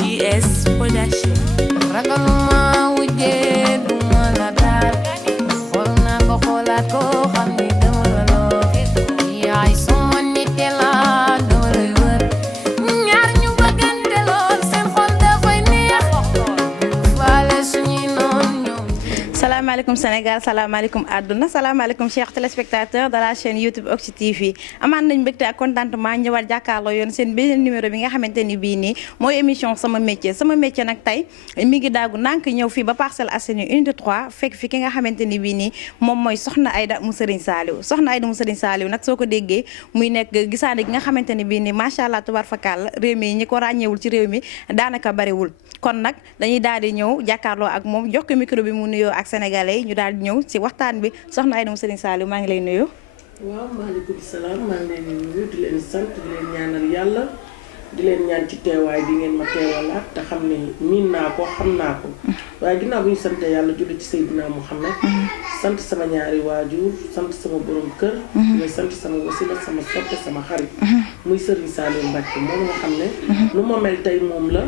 GS Production. Ragaluma wujje duma la daal xool naa ko xoolaat ko xam ni dama la loo yaay suma nit la dama lay wër ñaar ñu bëggante lool seen xol dafay neex faale suñuy noon ñoom. salaamaaleykum Sénégal salaamaaleykum àdduna salaamaaleykum chers téléspectateurs de la chaîne YouTube Oxy TV amaan nañ mbégte ak contentement ñëwaat jàkkaarloo yoon seen beneen numéro bi nga xamante ni bii nii mooy émission sama métier nag tey mi ngi daagu ndànk ñëw fii ba Parcelles Assainies unité 3 fekk fi ki nga xamante ni bii nii moom mooy Soxna Aïda mu Serigne Saliou Soxna Aïda mu Serigne Saliou nag soo ko déggee muy nekk gisaane gi nga xamante ni bii nii macha allah tubaar fakal réew mi ñi ko ràññeewul ci réew mi daanaka bariwul kon nag dañuy daal di ñëw jàkkaarloo ak moom jox ko micro bi mu nuyoo ak sénégalais yi ñu daal di ñëw ci waxtaan bi Soxna Aïda mu Serigne Saliou maa ngi lay nuyu. waaw maaleykum salaam maa ngi leen di nuyu di leen sant di leen ñaanal yàlla di leen ñaan ci teewaay bi ngeen ma teewalaat te xam ne miin naa ko xam naa ko waaye ginnaaw bu ñu sante yàlla julli ci Seydina Muhammad sant sama ñaari waajur sant sama borom kër mooy sant sama wasila sama soppe sama xarit muy Serigne Saliou Mbacké moom nga xam ne lu ma mel tey moom la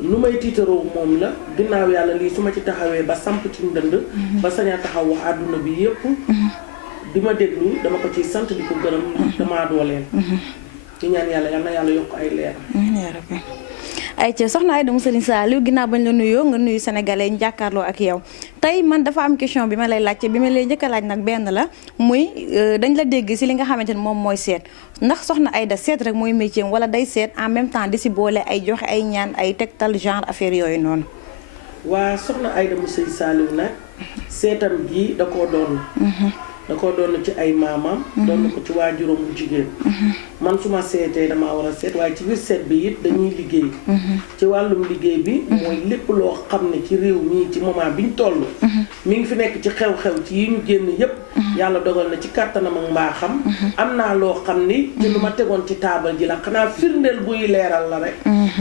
lu may tiitaroo moom la ginnaaw yàlla lii su ma ci taxawee ba samp ci ndënd ba sañ a taxaw wax àdduna bi yépp di ma déglu dama ko ciy sant di ko gërëm damaa dooleel di ñaan yàlla yal na yàlla yokk ay leer ay ci Soxna Aïda mu Serigne Saliou ginnaaw bañ la nuyoo nga nuyu sénégalais ñu jàkkaarloo ak yow tey man dafa am question bi ma lay laajte bi ma lay njëkk a laaj nag benn la muy dañ la dégg si li nga xamante ni moom mooy seet ndax Soxna Aïda seet rek mooy métier wala day seet en même temps di si boole ay joxe ay ñaan ay tegtal genre affaire yooyu noonu. waa Soxna Aïda mu Serigne Saliou nag seetam gi da koo doon da koo doon ci ay maamam doon ko ci waajuram bu jigéen man su ma seetee damaa war a seet waaye ci biir seet bi it dañuy liggéey ci wàllum liggéey bi mooy lépp loo xam ne ci réew mii ci moment biñ toll mi ngi fi nekk ci xew-xew ci yi ñu génn yépp yàlla dogal na ci kàttanam ak mbaaxam am naa loo xam ni ci lu ma tegoon ci taabal ji la xanaa firndeel buy leeral la rek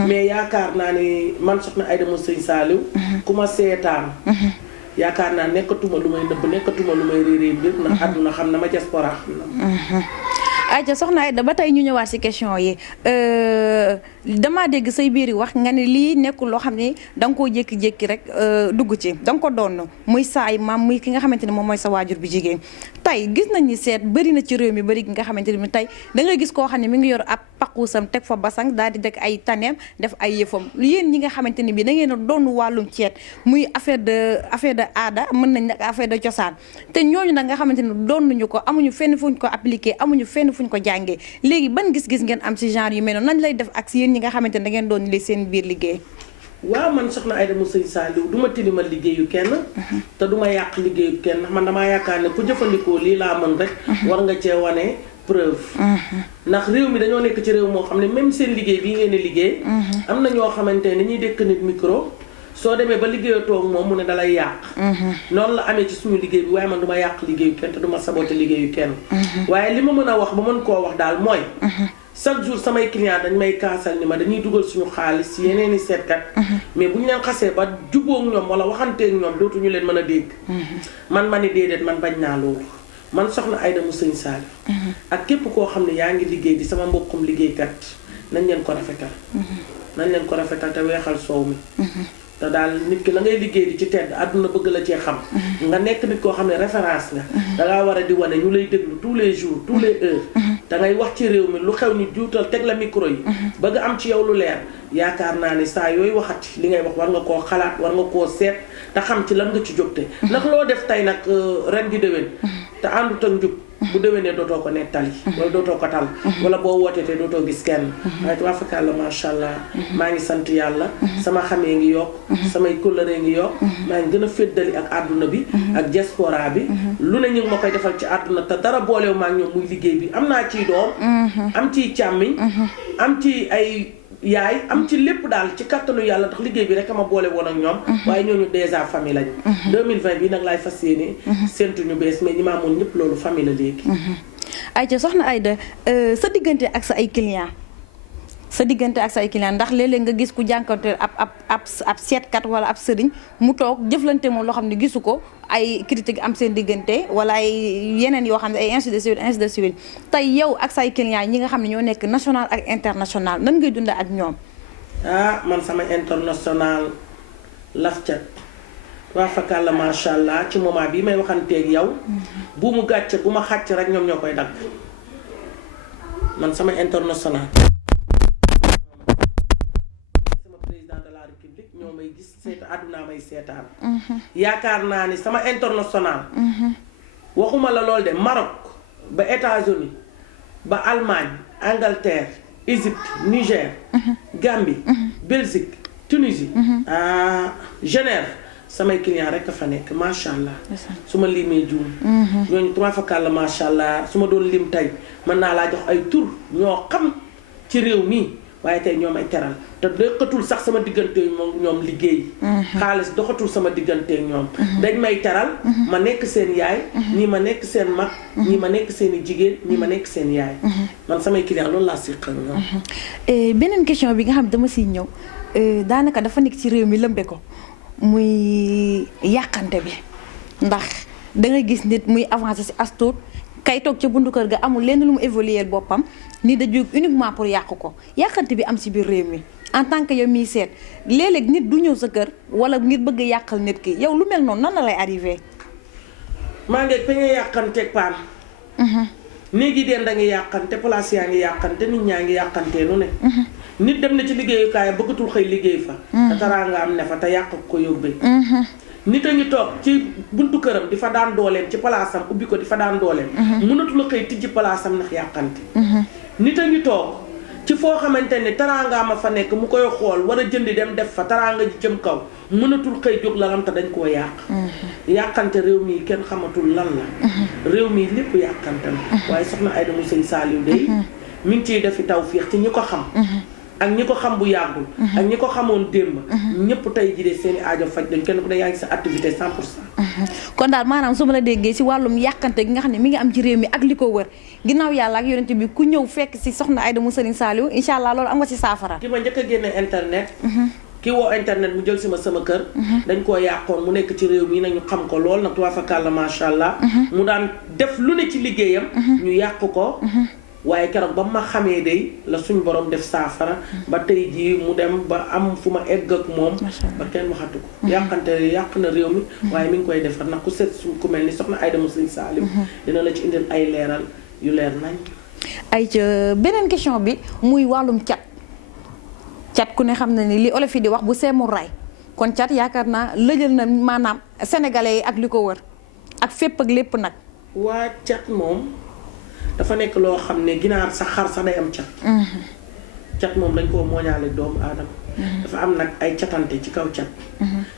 mais yaakaar naa ni man Soxna Aïda mu Serigne Saliou ku ma seetaan yaakaar naa nekkatuma lu may nëbb nekkatuma lu may réeree mbir ndax àdduna xam na ma diaspora xam na ayca Soxna Aïda ba tey ñu ñëwaat ci question yi dama dégg say biir wax nga ne lii nekkul loo xam ne da nga koo jékki-jékki rek dugg ci da nga ko doon muy saay maam muy ki nga xamante ne moom mooy sa waajur bi jigéen tey gis nañ ni seet bëri na ci réew mi bëri gi nga xamante ne tey da ngay gis koo xam ne mi ngi yor ab paquusam teg fa basang daal di deg ay taneem def ay yëfam yéen ñi nga xamante ne bi da ngeen a doon wàllum ceet muy affaire de aada mën nañ nag affaire de cosaan te ñooñu nag nga xamante ne doon nañu ko amuñu fenn fuñ ko appliqué amuñu fenn fuñ ko jàngee léegi ban gis-gis ngeen am ci genre yu mel noonu nañ lay def ak yéen ñi nga xamante ne da ngeen doon li seen biir liggéey. waaw man Soxna Aïda mu Serigne Saliou du ma tilimal liggéeyu kenn te du ma yàq liggéeyu kenn man damaa yaakaar ne ku jëfandikoo lii laa mën rek war nga cee wane preuve ndax réew mi dañoo nekk ci réew moo xam ne même seen liggéey bii ngeen di liggéey am na ñoo xamante ne ñuy dékk nit micro soo demee ba liggéeyatoo moom mu ne dalay yàq noonu la amee ci suñu liggéey bi waaye man du ma yàq liggéeyu kenn te du ma saboté liggéeyu kenn waaye li ma mën a wax ba mën koo wax daal mooy chaque jour samay client dañ may kaasal ni ma dañuy dugal suñu xaalis ci yeneen i seetkat mais bu ñu leen xasee ba jubóog ñoom wala waxanteeg ñoom dootuñu leen mën a dégg man ma ni déedéet man bañ naa loolu man Soxna Aïda mu Serigne Saliou ak képp koo xam ne yaa ngi liggéey di sama mbokkum liggéeykat nañ leen ko rafetal nañ leen ko rafetal te weexal soow mi te daal nit ki la ngay liggéey di ci tedd àdduna bëgg la cee xam nga nekk nit koo xam ne référence nga dangaa war a di wane ñu lay déglu tous les jours tous les heures da ngay wax ci réew mi lu xew ñu juutal teg la micro yi bëgg am ci yow lu leer yaakaar naa ne saa yooyu waxati li ngay wax war nga koo xalaat war nga koo seet te xam ci lan nga ci jógte ndax loo def tey nag ren di déwén te àndut ak njub bu déwénee dootoo ko nettali wala dootoo ko tal wala boo wootee te dootoo gis kenn waaye tubaafakàlla macha allah maa ngi sant yàlla sama xamee ngi yokk samay kóllëree ngi yokk maa ngi gën a féddali ak àdduna bi ak diaspora bi lu ne ñu ngi ma koy defal ci àdduna te dara boolewu maa ngi ñoom muy liggéey bi am naa ciy doom am ciy càmmiñ am ci ay yaay am ci lépp daal ci kattanu yàlla ndax liggéey bi rek ama boole woon ak ñoom waaye ñooñu déjà famille lañu 2020 bi nag laay fas yéene séntu ñu bees mais ñi ma amoon ñëpp loolu famille la léegi ayca Soxna Aïda sa diggante ak sa ay clients ndax léeg-léeg nga gis ku jànkante ab seetkat wala ab sëriñ mu toog jëflante moom loo xam ne gisu ko ay critique am seen diggante wala ay yeneen yoo xam ne ay ainsi de suite tey yow ak say clients ñi nga xam ne ñoo nekk national ak international nan ngay dund ak ñoom. man sama international laf cat waa fakalla macha allah ci moment bii may waxanteeg yow bu mu gàcce bu ma xàcc rek ñoom ñoo koy dagg man sama international. ñoo may gis àdduna may seetaan yaakaar naa ni sama international waxuma la lool de Maroc ba États-Unis ba Allemagne Angleterre Égypte Niger Gambie Belgique Tunisie Genève samay client rek a fa nekk macha allah su ma limee juum ñooñu trois fakal la macha allah su ma doon lim tey mën naa laa jox ay tur ñoo xam ci réew mi waaye tey ñoom ay teral te doxatul sax sama diggante moom ñoom liggéey xaalis doxatul sama diggante ñoom dañ may teral ma nekk seen yaay ñii ma nekk seen mag ñii ma nekk seen i jigéen ñii ma nekk seen yaay man samay client loolu laa siqal ñoom. beneen question bi nga xam dama siy ñëw daanaka dafa nekk ci réew mi lëmbe ko muy yàqante bi ndax da nga gis nit muy avancé si as tuut kay toog ca buntu kër ga amul lenn lu mu évoluer boppam ni da jóg uniquement pour yàq ko yàqante bi am ci biir réew mi en tant que yow miy seet léeg-léeg nit du ñëw sa kër wala ngir bëgg a yàqal nit ki yow lu mel noonu nan la lay arrivé. maa ngi peñe yàqanteeg paan néegi den da ngi yàqante place yaa ngi yàqante nit ñaa ngi yàqantee nu ne nit dem na ci liggéeyukaay bëggatul xëy liggéey fa te taraanga am ne fa te yàq ko yóbbee nit a ngi toog ci buntu këram di fa daan dooleem ci palaasam ubbi ko di fa daan dooleem mënatul a xëy tijji palaasam ndax yàqante nit a ngi toog ci foo xamante ne taraanga ma fa nekk mu koy xool war a jëndi dem def fa taraanga ji jëm kaw mënatul xëy jóg lalam te dañ koo yàq yàqante réew mi kenn xamatul lan la réew mi lépp yàqante la waaye soxna Aïda mu sëñ Saliou day mi ngi ciy defi tawfiix ci ñi ko xam ak ñi ko xam bu yàggul ak ñi ko xamoon démb ñëpp tey jii de seen i aajo faj dañ kenn ku ne yaa ngi sa activité 100%. kon daal maanaam su ma la déggee si wàllum yàqante gi nga xam ne mi ngi am ci réew mi ak li ko wër ginnaaw yàlla ak yonent bi ku ñëw fekk si soxna Aïda mu sëriñ Saliou incha allah loolu am nga si saafara. ki ma njëkk a génne internet ki woo internet mu jël si ma sama kër dañ koo yàqoon mu nekk ci réew mi nañu xam ko lool nag tuwaa fakàlla macha allah mu daan def lu ne ci liggéeyam ñu yàq ko waaye keroog ba ma xamee day la suñ borom def saafara ba tey jii mu dem ba am fu ma egg ak moom ba kenn waxatu ko yàqante yàq na réew mi waaye mi ngi koy defar ndax ku seet su ku mel ni soxna Aïda mu sëriñ Saliou dina la ci indil ay leeral yu leer nañ. ay ca beneen question bi muy wàllum cat ku ne xam na ni li olof yi di wax bu seemul ray kon cat yaakaar naa lëjal na maanaam sénégalais yi ak li ko wër ak fépp ak lépp nag. waa cat moom dafa nekk loo xam ne ginaar sax xar sax day am cat cat moom dañ koo mooñaale doomu aadama dafa am nag ay catante ci kaw cat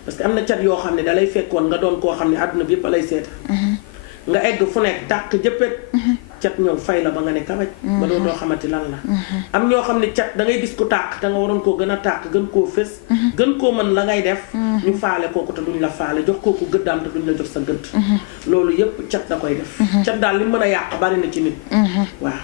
parce que am na cat yoo xam ne dalay fekkoon nga doon koo xam ne àdduna bi yëpp a lay seeta nga egg fu nekk tàq jëppet cat ñëw fay la ba nga ne kabaj ba doo xamante lan la am ñoo xam ne cat da ngay gis ku tàq te nga waroon koo gën a tàq gën koo fës gën koo mën la ngay def ñu faale kooku te duñ la faale jox kooku gëddaam te duñ la jox sa gëdd loolu yépp cat da koy def cat daal li mën a yàq bari na ci nit waaw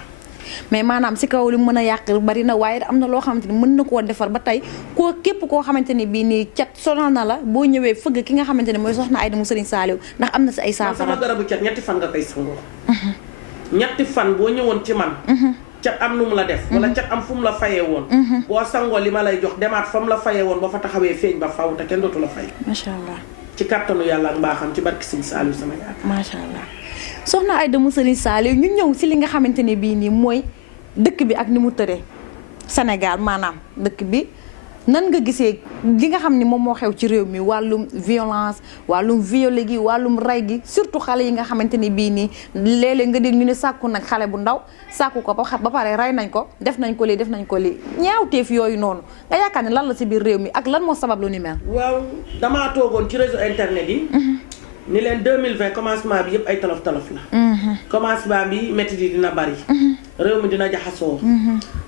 mais maanaam si kaw li mën a yàq bari na waaye am na loo xamante ni mën na koo defar ba tey koo képp koo xamante ni bii nii cat sonal na la boo ñëwee fëgg ki nga xamante ne mooy soxna Aïda mu sëriñ Saliou ndax am na si ay saafara. sama garabu cat ñetti fan nga koy sangoo ñetti fan boo ñëwoon ci man cat am nu mu la def wala cat am fu mu la fayee woon boo sangoo li ma lay jox demaat fa mu la fayee woon ba fa taxawee feeñ ba faw te kenn dootu la fay macha allah ci kàttanu yàlla ak mbaaxam ci barki sëriñ Saliou sama yaakaar macha allah soxna Aïda mu sëriñ Saliou ñu ñëw si li nga xamante ne bii nii mooy dëkk bi ak ni mu tëree Sénégal maanaam dëkk bi nan nga gisee li nga xam ni moom moo xew ci réew mi wàllum violence wàllum violé gi wàllum rey gi surtout xale yi nga xamante ni bii nii léeg-léeg nga dégg ñu ne sàkku nag xale bu ndaw sàkku ko ba pare rey nañ ko def nañ ko lii def nañ ko lii ñaawteef yooyu noonu nga yaakaar ne lan la si biir réew mi ak lan moo sabab lu ni mel. waaw damaa toogoon ci réseau internet yi ni leen 2020 commencement bi yëpp ay tolof-tolof la commencement bi métti yi dina bari réew mi dina jaxasoo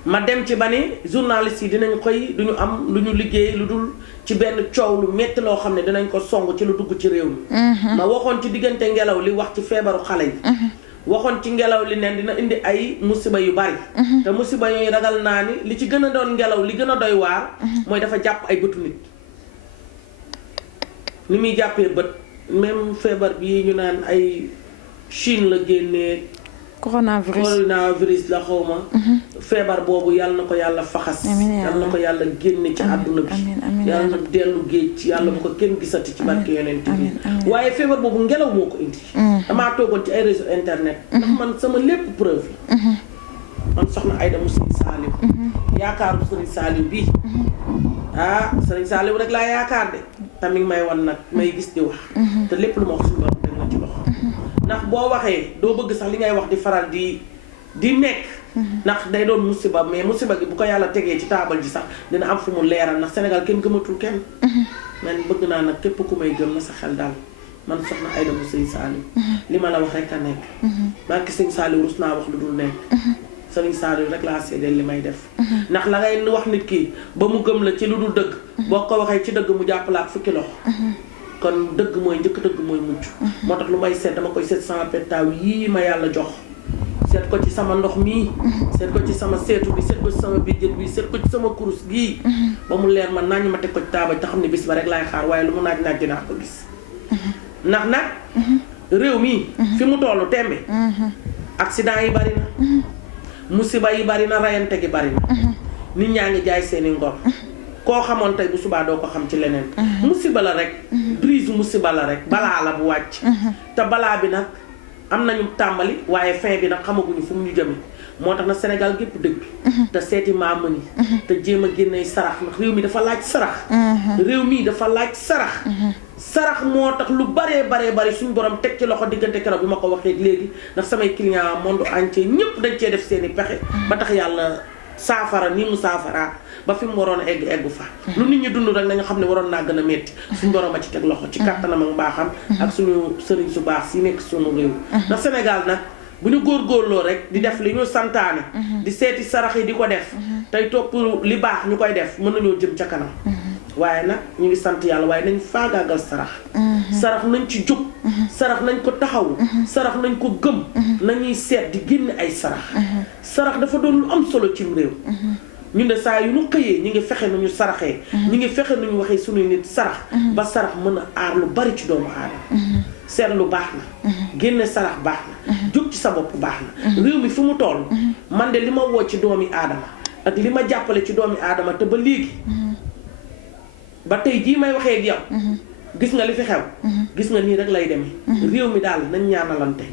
ma dem ci ba ne journalistes yi dinañ xëy duñu am lu ñu liggéey lu dul ci benn coow lu métti loo xam ne dinañ ko song ci lu dugg ci réew mi ma waxoon ci diggante ngelaw li wax ci feebaru xale yi waxoon ci ngelaw li ne dina indi ay musiba yu bari te musiba yooyu ragal naa ni li ci gën a doon ngelaw li gën a doy waar mooy dafa jàpp ay bëtu nit ni muy jàppee bët même feebar bi ñu naan ay Chine la génnee. coronavirus la xawma. feebar boobu yàlla na ko yàlla faxas. yàlla na ko yàlla génne ci àdduna bi. yàlla na dellu géej yàlla bu ko kenn gisati ci barke yonent bi. waaye feebar boobu ngelaw moo ko indi. damaa toogoon ci ay réseau internet. ndax man sama lépp preuve la. man soxna Aïda mu Sëriñ Saaliw. yaakaaru Sëriñ Saaliw bii. Sëriñ Saaliw rek laa yaakaar de. tamit may wan nag may gis di wax. te lépp lu ma wax suñu borom teg na ci loxo. ndax boo waxee doo bëgg sax li ngay wax di faral di nekk. ndax day doon musiba mais musiba gi bu ko yàlla tegee ci taabal ji sax dina am fu mu leeral ndax Sénégal kenn gëmatul kenn. man bëgg naa nag képp ku may gëm na sa xel daal man soxna Aïda mu Sëriñ Saaliw. li ma la wax rek a nekk. barke Sëriñ Saaliw rus naa wax lu dul nekk. Sëriñ Saaliw rek laa seedeel li may def. ndax la ngay wax nit ki ba mu gëm la ci lu dul dëgg. boo ko waxee ci dëgg mu jàppalaat fukki loxo. kon dëgg mooy njëkk dëgg mooy mujj. moo tax lu may seet dama koy seet sama pettaaw yii ma yàlla jox. seet ko ci sama ndox mii. seet ko ci sama seetu bi seet ko ci sama bijjët bi seet ko ci sama kurus gii. ba mu leer man nañu ma teg ko ci taabal te xam ne bis ba rek laay xaar waaye lu mu naaj dinaa ko gis. ndax nag réew mii fi mu tollu tembe. accident yi bari na. musiba yi bari na rayante gi bari na. nit ñaa ngi jaay seeni ngor. koo xamoon tey bu subaa doo ko xam ci leneen. musiba la rek. brise musiba la rek balaa la bu wàcc. te balaa bi nag am nañu tàmbali waaye fin bi nag xamaguñu fu mu ñu jëme moo tax na Sénégal gépp dëgg. te seeti maam ni te jéem a génnee sarax ndax réew mi dafa laaj sarax. réew mi dafa laaj sarax. sarax moo tax lu baree bari suñu borom teg ci loxo diggante keroog bi ma ko waxee léegi ndax samay client monde entier ñëpp dañ cee def seeni pexe. ba tax yàlla saafara ni mu saafara ba fi mu waroon a eggu fa. lu nit ñi dund rek nañu xam ne waroon naa gën a métti suñu borom a ci teg loxo ci kàttanam ak mbaaxam. ak suñu sëriñ su baax si nekk suñu réew. ndax Sénégal nag bu ñu góorgóorloo rek di def li ñu santaane. di seeti sarax yi di ko def. tey topp li baax ñu koy def mën nañoo jëm ca kanam. waaye nag ñu ngi sant yàlla waaye nañ faagaagal sarax. sarax nañ ci jóg. sarax nañ ko taxawu. sarax nañ ko gëm. nañuy seet di génn ay sarax. sarax dafa doon lu am solo cim réew. ñu ne saa yu ñu xëyee ñu ngi fexe nu ñu saraxee. ñu ngi fexe nu ñu waxee suñuy nit sarax. ba sarax mën a aar lu bari ci doomu aadama. seet lu baax na. génne sarax baax na. jóg ci sa bopp baax na. réew mi fi mu toll. man de li ma woo ci doomi aadama ak li ma jàppale ci doomi aadama te ba léegi. ba tey jii may waxee ak yow. gis nga li fi xew. gis nga nii rek lay demee. réew mi daal nañ ñaanalante.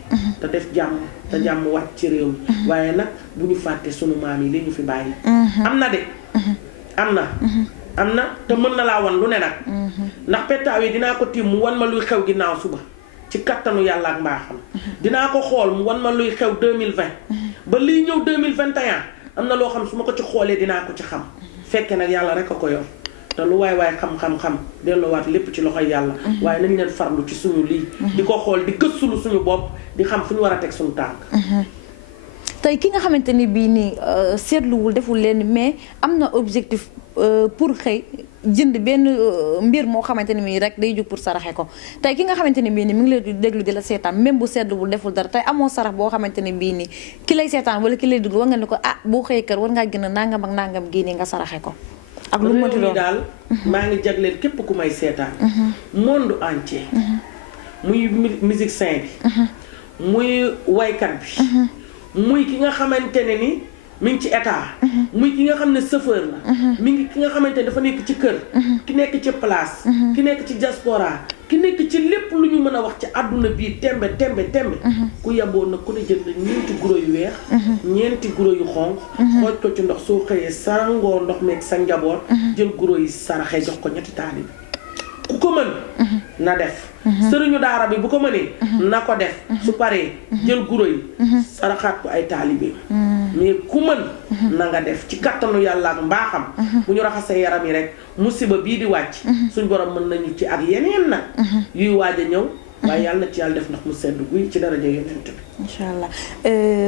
te def jàmm te jàmm wàcc ci réew mi. waaye nag bu ñu fàtte sunu maam yi li ñu fi bàyyi. am na de. am na te mën na laa wan lu ne nag. ndax pettaaw yi dinaa ko tiim mu wan ma luy xew ginnaaw suba. ci kattanu yàlla ak mbaaxam. dinaa ko xool mu wan ma luy xew 2020. ba liy ñëw 2021 am na loo xam su ma ko ci xoolee dinaa ko ci xam. fekke nag yàlla rek a ko yor. te lu waay xam delloowaat lépp ci loxoy yàlla. waaye nañ leen farlu ci suñu lii. di ko xool di gëstulu suñu bopp di xam fu ñu war a teg suñu tànk. tey ki nga xamante ni bii nii seetluwul deful leen mais am na objectif pour xëy jënd benn mbir moo xamante ni bii rek day jóg pour saraxe ko tey ki nga xamante ni bii nii mi ngi lay déglu di la seetaan même bu seetluwul deful dara tey amoo sarax boo xamante ni bii nii ki lay seetaan wala ki lay déglu war nga ne ko boo xëyee kër war ngaa gën a nangam ak nangam gii nii nga saraxe ko. ak lu ma réew mi daal maa ngi jagleel képp ku may seetaan. monde entier. muy musicien bi. muy waykat bi. muy ki nga xamante ne ni mi ngi ci état. muy ki nga xam ne chauffeur la. mi ngi ki nga xamante ne dafa nekk ci kër. ki nekk ci place. ki nekk ci diaspora. ki nekk ci lépp lu ñu mën a wax ci àdduna bii tembe. ku yaboon na ku ne jënd ñeenti guro yu weex. ñeenti guro yu xonq. xooj ko ci ndox soo xëyee sarangoo ndox meeg sa njaboot. jël guro yi saraxee jox ko ñetti taalibe ku ko mën na def. sëriñu daara bi bu ko mënee. na ko def su paree jël guro yi. saraxaat ko ay taalibe mais ku mën na nga def ci kattanu yàlla ak mbaaxam. bu ñu raxasee yaram yi rek musiba bii di wàcc. suñ borom mën nañu ci ak yeneen nag. yuy waaj a ñëw. waaye yàlla na ci yàlla def ndax mu sedd guy ci daraja yonent bi. incha allah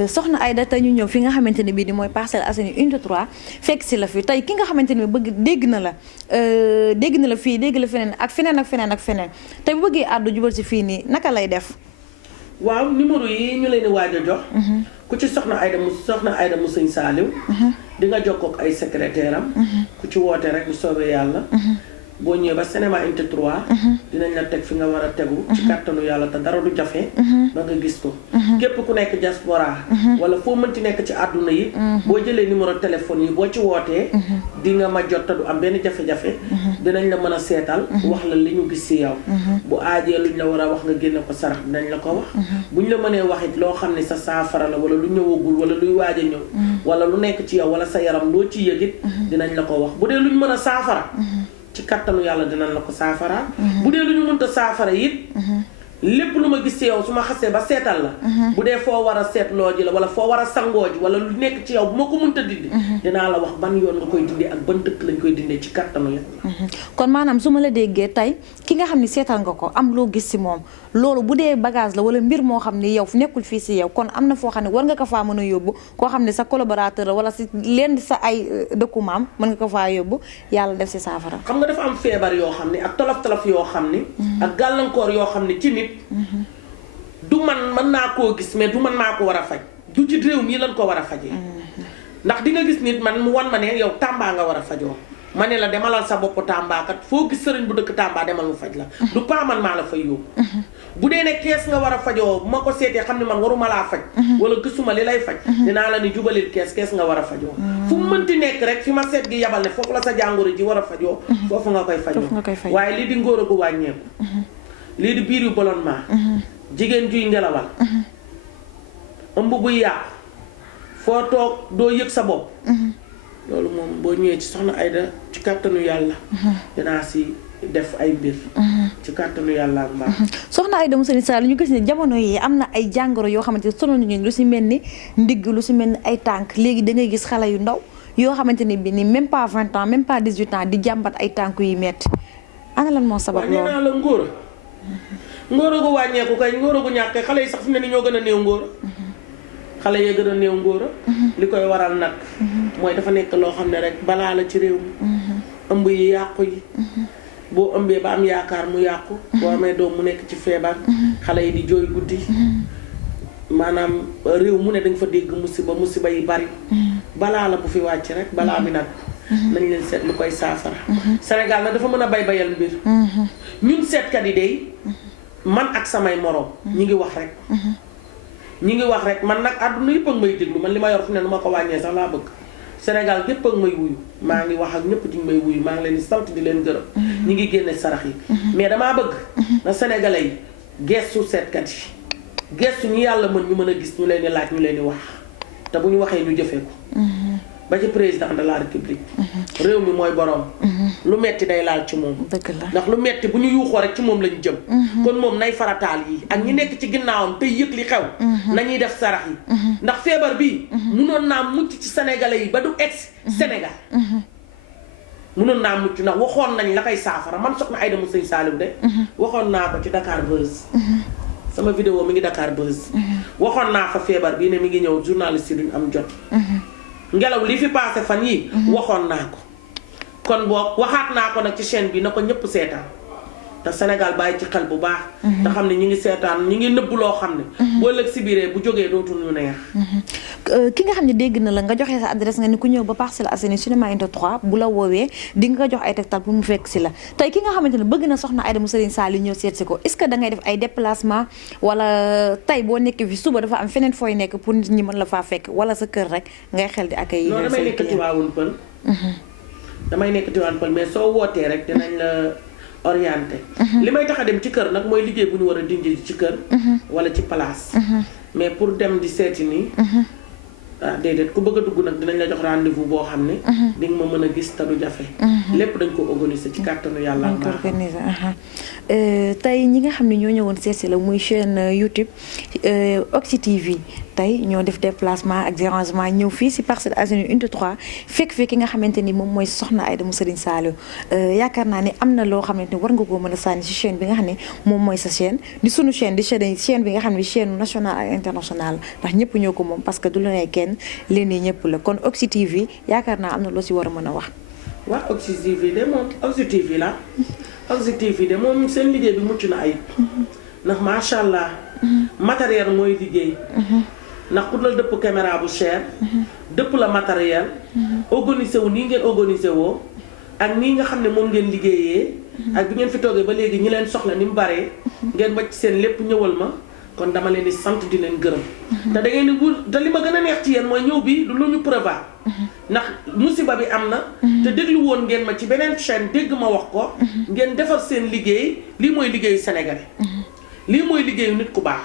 soxna Aïda tey ñu ñëw fi nga xamante ne bii di mooy Parcelles Assainies unité 3 fekk si la fi tey ki nga xamante ne bëgg dégg na la fii dégg la feneen ak feneen tey bu bëggee àddu jubal si fii nii naka lay def. waaw numéro yi ñu leen di waaj a jox. ku ci soxna Aïda mu Sëñ Saaliw. di nga jokkoo ak ay secrétaire am. ku ci woote rek bu soobee yàlla. boo ñëwee ba cinéma unité 3 dinañ la teg fi nga war a tegu ci kàttanu yàlla te dara du jafe ba nga gis ko képp ku nekk diaspora wala foo mënti nekk ci àdduna yi boo jëlee numéro téléphone yi boo ci wootee di nga ma jot te du am benn jafe-jafe dinañ la mën a seetal wax la li ñu gis ci yow bu aajee luñ la war a wax nga génne ko sarax dinañ la ko wax buñ la mënee wax it loo xam ne sa saafara la wala lu ñëwagul wala luy waaj a ñëw wala lu nekk ci yow wala sa yaram loo ci yëg it dinañ la ko wax bu dee luñ mën a saafara ci kattanu yàlla dinañ la ko saafara bu dee lu ñu mënta saafara it lépp lu ma gis ci yow su ma xasee ba seetal la bu dee foo war a seetloo ji la wala foo war a sangoo ji wala lu nekk ci yow bu ma ko mënta dindi dinaa la wax ban yoon nga koy dindi ak ban dëkk lañ koy dindee ci kattanu yàlla kon maanaam su ma la déggee tey ki nga xam ne seetal nga ko am loo gis ci moom loolu bu dee bagage la wala mbir moo xam ne yow nekkul fii ci yow kon am na foo xam ne war nga ko faa mën a yóbbu koo xam ne sa collaborateur la wala ci leen sa ay dëkku maam mën nga ko faa yóbbu yàlla def ci saafara. xam nga dafa am feebar yoo xam ne ak tolof-tolof yoo xam ne ak gàllankoor yoo xam ne ci nit du man mën naa koo gis mais du man maa ko war a faj du ci réew mii lañ ko war a fajee ndax di nga gis nit man mu wan ma ne yow Tamba nga war a fajoo ma ne la demalal sa bopp Tamba kat foo gis sëriñ bu dëkk Tamba demal mu faj la du pas man maa la fay yóbbu bu dee ne kees nga war a fajoo bu ma ko seetee xam ne man waruma laa faj wala gisuma li lay faj dinaa la ni jubalil kees nga war a fajoo fu mu mënti nekk rek fi ma seet gi yabal ne foofu la sa jàngoro ji war a fajoo foofu nga koy fajoo waaye lii di ngóor a gu wàññeeku lii di biir yu ballonnement jigéen juy ngelawal ëmb buy yàqu foo toog doo yëg sa bopp loolu moom boo ñëwee ci soxna Aida ci kàttanu yàlla dinaa si def ay mbir ci kàttanu yàlla ak mbaax soxna Aida mu Serigne Saliou ñu gis ne jamono yi am na ay jàngoro yoo xamante ne sonal nañu lu si mel ni ndigg lu si mel ni ay tànk léegi da ngay gis xale yu ndaw yoo xamante ne bi ni même pas 20 ans même pas 18 ans di jàmbat ay tànk yu metti ana lan moo sabab loolu naa la ngóor a gu wàññeeku kay ngóor a gu ñàkkee xale yi sax fi ne ni ñoo gën a néew ngóor xale yee gën a néew ngóor li koy waral nag mooy dafa nekk loo xam ne rek balaa la ci réew mi ëmb yi yàqu yi boo ëmbee ba am yaakaar mu yàqu boo amee doom mu nekk ci feebar xale yi di jooy guddi maanaam réew mu ne dañ fa dégg musiba yi bari balaa la bu fi wàcc rek balaa bi nag nañ leen seet lu koy saafara Sénégal nag dafa mën a bayal mbir ñun seetkat yi day man ak samay moroom ñi ngi wax rek man nag àdduna yëpp ak may déglu man li ma yor fu ne nu ma ko wàññee sax laa bëgg Sénégal gépp ak may wuyu maa ngi wax ak ñëpp di may wuyu maa ngi leen di sant di leen gërëm ñi ngi génne sarax yi mais damaa bëgg na sénégalais yi gestu seetkat yi gestu ñu yàlla mën ñu mën a gis ñu leen di laaj ñu leen di wax te bu ñu waxee ñu jëfee ko ba ci président de la république réew mi mooy borom lu metti day laal ci moom ndax lu metti bu ñu yuuxoo rek ci moom lañu jëm kon moom nay farataal yi ak ñi nekk ci ginnaawam tey yëg li xew nañuy def sarax yi ndax feebar bi munoon naa mucc ci sénégalais yi ba du ex Sénégal munoon naa mucc ndax waxoon nañ la koy saafara man soxna Aida mu Serigne Saliou de waxoon naa ko ci Dakar Buzz sama vidéo mi ngi Dakar Buzz waxoon naa fa feebar bii ne mi ngi ñëw journaliste yi duñ am jot ngelaw li fi passé fan yi waxoon naa ko kon boo waxaat naa ko nag ci chaîne bi na ko ñëpp seetaan te Sénégal bàyyi ci xel bu baax te xam ne ñi ngi seetaan ñi ngi nëbb loo xam ne boo lëg si biiree bu jógee dootul ñu neex ki nga xam ne dégg na la nga joxe sa adresse nga ni ku ñëw ba Parcelles Assainies cinéma unité 3 bu la woowee di nga ko jox ay tegtal pour mu fekk si la tey ki nga xamante ne bëgg na soxna Aida mu Serigne Saliou ñëw seet si ko est-ce que da ngay def ay déplacement wala tey boo nekkee fi suba dafa am feneen fooy nekk pour nit ñi mën la faa fekk wala sa kër rek ngay xel di accueillir non damay nekk Tivaouane Peulh damay nekk Tivaouane Peulh mais soo wootee rek dinañ la orienté li may tax a dem ci kër nag mooy liggéey bu ñu war a dindi ci kër wala ci place mais pour dem di seeti nii déedéet ku bëgg a dugg nag dinañ la jox rendez-vous boo xam ne di nga ma mën a gis te du jafe lépp dañ ko organiser ci kàttanu yàlla ko organiser tey ñi nga xam ne ñoo ñëwoon seesi la muy chaîne YouTube Oxy TV tey ñoo def déplacement ak dérangement ñëw fii si Parcelles Assainies unité 3 fekk fii ki nga xamante ni moom mooy soxna Aida mu Serigne Saliou yaakaar naa ne am na loo xamante ni war nga koo mën a sànni si chaîne bi nga xam ne moom mooy sa chaîne di sunu chaîne di chaîne bi nga xam ne chaîne nationale ak internationale ndax ñëpp ñoo ko moom parce que du la ne kenn leen nii ñëpp la kon Oxy TV yaakaar naa am na loo si war a mën a wax waaw Oxy TV de moom Oxy TV la Oxy TV de moom seen liggéey bi mucc na ayib ndax macha allah matériel mooy liggéey ndax ku la dëpp caméra bu cher dëpp la matériel organisé wu nii ngeen organisé woo ak nii nga xam ne moom ngeen liggéeyee ak bi ngeen fi toogee ba léegi ñi leen soxla ni mu baree ngeen wàcc seen lépp ñëwal ma kon dama leen di sant di leen gërëm te da ngeen di wut te li ma gën a neex ci yéen mooy ñëw bi lu ñu prévoir ndax musiba bi am na te déglu woon ngeen ma ci beneen chaîne dégg ma wax ko ngeen defar seen liggéey lii mooy liggéeyu sénégalais lii mooy liggéeyu nit ku baax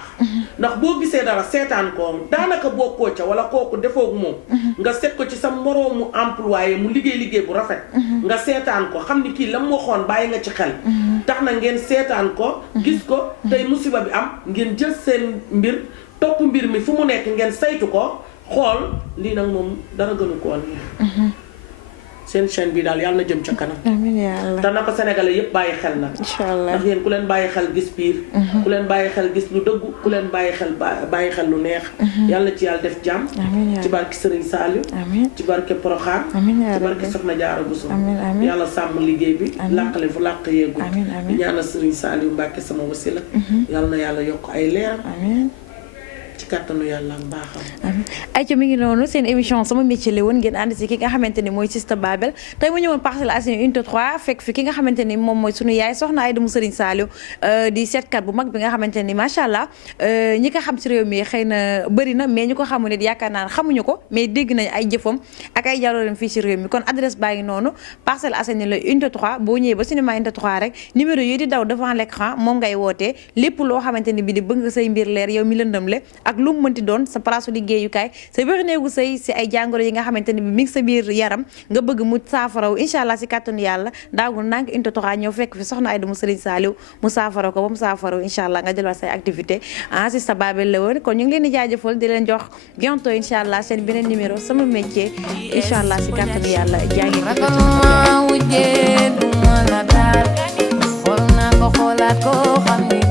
ndax boo gisee dara seetaan ko daanaka bokkoo ca wala kooku defoog moom nga seet ko ci sa moroomu employé mu liggéey bu rafet nga seetaan ko xam ni kii la mu waxoon bàyyi nga ci xel tax na ngeen seetaan ko gis ko tey musiba bi am ngeen jël seen mbir topp mbir mi fu mu nekk ngeen saytu ko xool lii nag moom dara gënu ko woon seen chaîne bi daal yàlla na jëm ca kanam amiin yaa Allah te na ko sénégalais yépp bàyyi xel nag incha allah ndax yéen ku leen bàyyi xel gis piir ku leen bàyyi xel gis lu dëggu ku leen bàyyi xel lu neex yàlla ci yàlla def jàmm ci barke Serigne Saliou ci barke Porokhane ci barke Soxna Jaara Bousso yàlla sàmm liggéey bi làqale fu làq yeegul di ñaanal Serigne Saliou Mbàkke sama wasila yàlla na yàlla yokk ay leeram ci kàttanu yàlla ak baaxam. ayca mi ngi noonu seen émission sama métier la woon ngeen ànd si ki nga xamante ni mooy Sista Babel tey mu ñëwoon Parcelles Assainies unité 3 fekk fi ki nga xamante ni moom mooy sunu yaay soxna Aïda mu Serigne Saliou di seetkat bu mag bi nga xamante ni macha allah ñi ko xam si réew mi xëy na bëri na mais ñi ko xamu ne yaakaar naa xamuñu ko mais dégg nañ ay jëfam ak ay jàllooreem fii si réew mi kon adresse baa ngi noonu Parcelles Assainies la unité 3 boo ñëwee ba cinéma unité 3 rek numéro yi di daw devant l'écran moom ngay wootee lépp loo xamante ni bi di bëgg nga say mbir leer yow mi lëndëm le ak lu mu mënti doon sa place liggéeyukaay sa biir néegu sëy si ay jàngoro yi nga xamante ni bi mi ngi sa biir yaram nga bëgg mu saafaraw incha allah si kàttanu yàlla daagul nank unité 3 ñëw fekk fi soxna Aïda mu Serigne Saliou mu saafara ko ba mu saafaraw incha allah nga jëlwaat say activité Sista Babel la woon kon ñu ngi leen di jaajëfal di leen jox bientôt incha allah seen beneen numéro sama métier incha allah si kàttanu yàlla jaagi ragaluma wujjee du ma la daal xool naa ko xoolaat ko xam ni